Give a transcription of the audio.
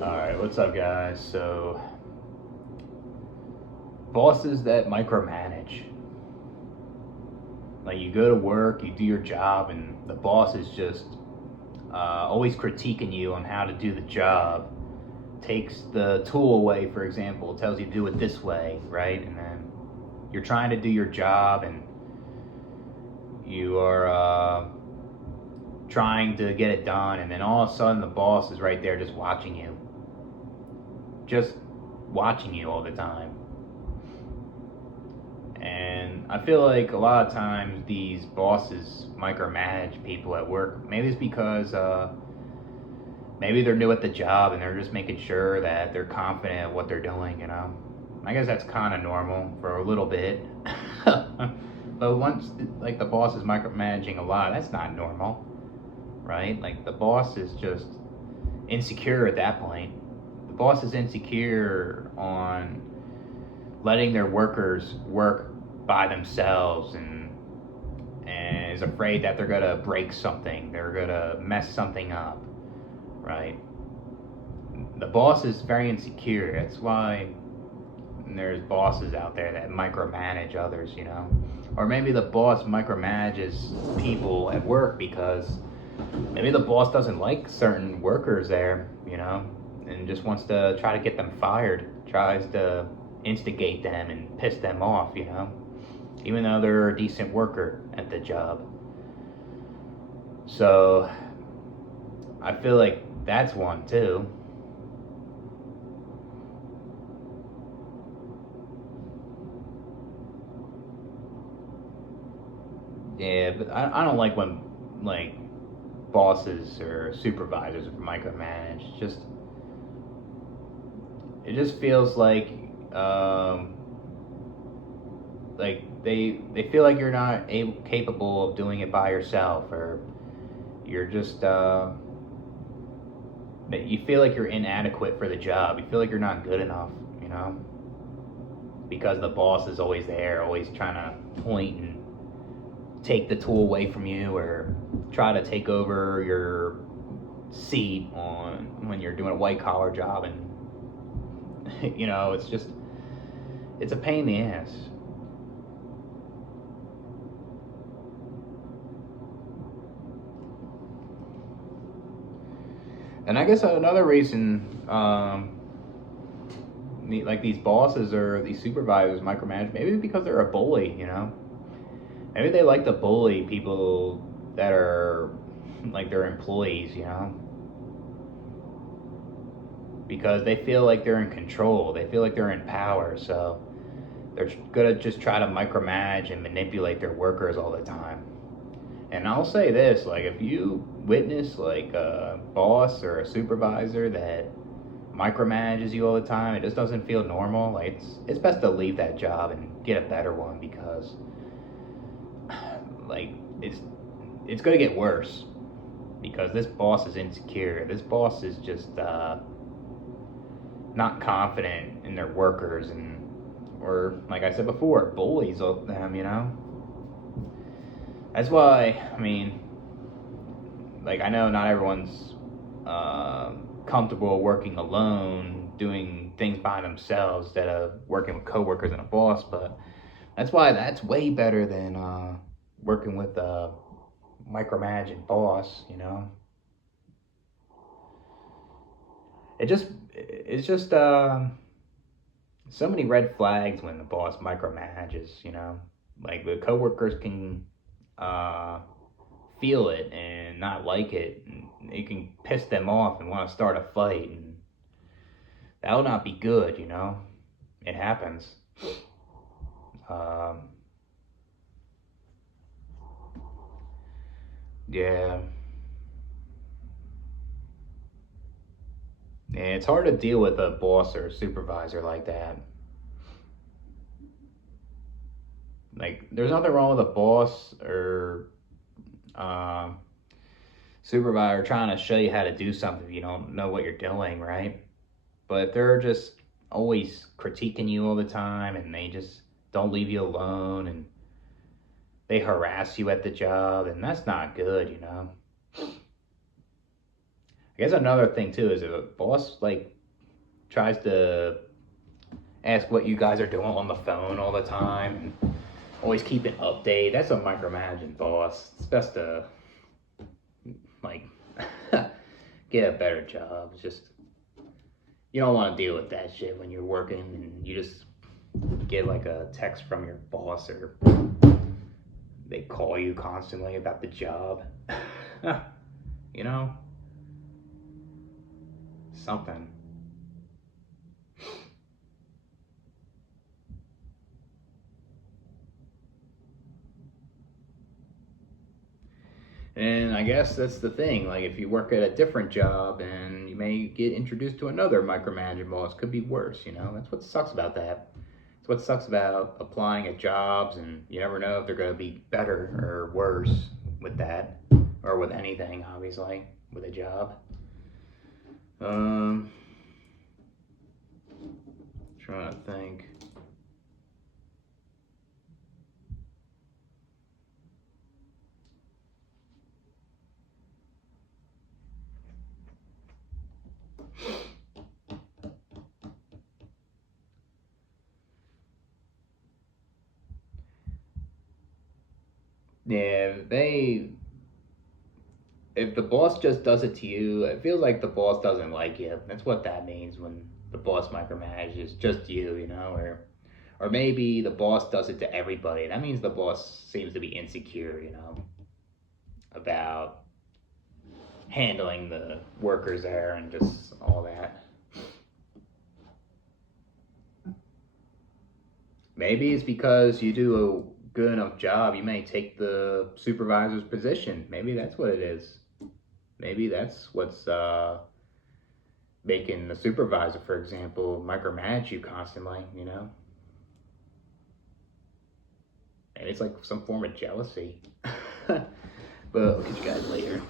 Alright, what's up, guys? So, bosses that micromanage. Like, you go to work, you do your job, and the boss is just always critiquing you on how to do the job. Takes the tool away, for example, tells you to do it this way, right? And then you're trying to do your job, and you are trying to get it done, and then all of a sudden the boss is right there just watching you. Just watching you all the time. And I feel like a lot of times these bosses micromanage people at work. Maybe it's because maybe they're new at the job and they're just making sure that they're confident at what they're doing, I guess that's kind of normal for a little bit. But once like the boss is micromanaging a lot, that's not normal, right? Like the boss is just insecure at that point. The boss is insecure on letting their workers work by themselves and is afraid that they're gonna break something, they're gonna mess something up, right? The boss is very insecure. That's why there's bosses out there that micromanage others, Or maybe the boss micromanages people at work because maybe the boss doesn't like certain workers there, and just wants to try to get them fired, tries to instigate them and piss them off, even though they're a decent worker at the job. So I feel like that's one too. Yeah, but I don't like when like bosses or supervisors micromanage. It just feels like they feel like you're not capable of doing it by yourself, or you're just you feel like you're inadequate for the job. You feel like you're not good enough, because the boss is always there, always trying to point and take the tool away from you, or try to take over your seat on when you're doing a white collar job, and it's a pain in the ass. And I guess another reason, like these bosses or these supervisors micromanage, maybe because they're a bully, Maybe they like to bully people that are like their employees, because they feel like they're in control, they feel like they're in power, so they're gonna just try to micromanage and manipulate their workers all the time. And I'll say this, like if you witness like a boss or a supervisor that micromanages you all the time, it just doesn't feel normal. Like it's best to leave that job and get a better one, because like it's gonna get worse, because this boss is insecure. This boss is just not confident in their workers, or like I said before, bullies them. That's why, like I know not everyone's comfortable working alone, doing things by themselves instead of working with coworkers and a boss, but that's why that's way better than working with a micromanaging boss. It's just so many red flags when the boss micromanages. Like the coworkers can feel it and not like it, and it can piss them off and want to start a fight, and that'll not be good. It happens. Um, yeah. Yeah, it's hard to deal with a boss or a supervisor like that. Like, there's nothing wrong with a boss or um, supervisor trying to show you how to do something if you don't know what you're doing, right? But if they're just always critiquing you all the time and they just don't leave you alone and they harass you at the job, and that's not good. I guess another thing too is if a boss like tries to ask what you guys are doing on the phone all the time and always keep an update, that's a micromanaging boss. It's best to like get a better job. It's just you don't want to deal with that shit when you're working and you just get like a text from your boss or they call you constantly about the job. You know? Something. And I guess that's the thing. Like, if you work at a different job and you may get introduced to another micromanaging boss, could be worse, you know? That's what sucks about that. It's what sucks about applying at jobs, and you never know if they're going to be better or worse with that, or with anything, obviously, with a job. Trying to think. Yeah, if the boss just does it to you, it feels like the boss doesn't like you. That's what that means when the boss micromanages just you, you know, or maybe the boss does it to everybody. That means the boss seems to be insecure, you know, about handling the workers there and just all that. Maybe it's because you do a good enough job, you may take the supervisor's position. Maybe that's what it is. Maybe that's what's making the supervisor, for example, micromanage you constantly, you know? And it's like some form of jealousy. But I'll catch you guys later.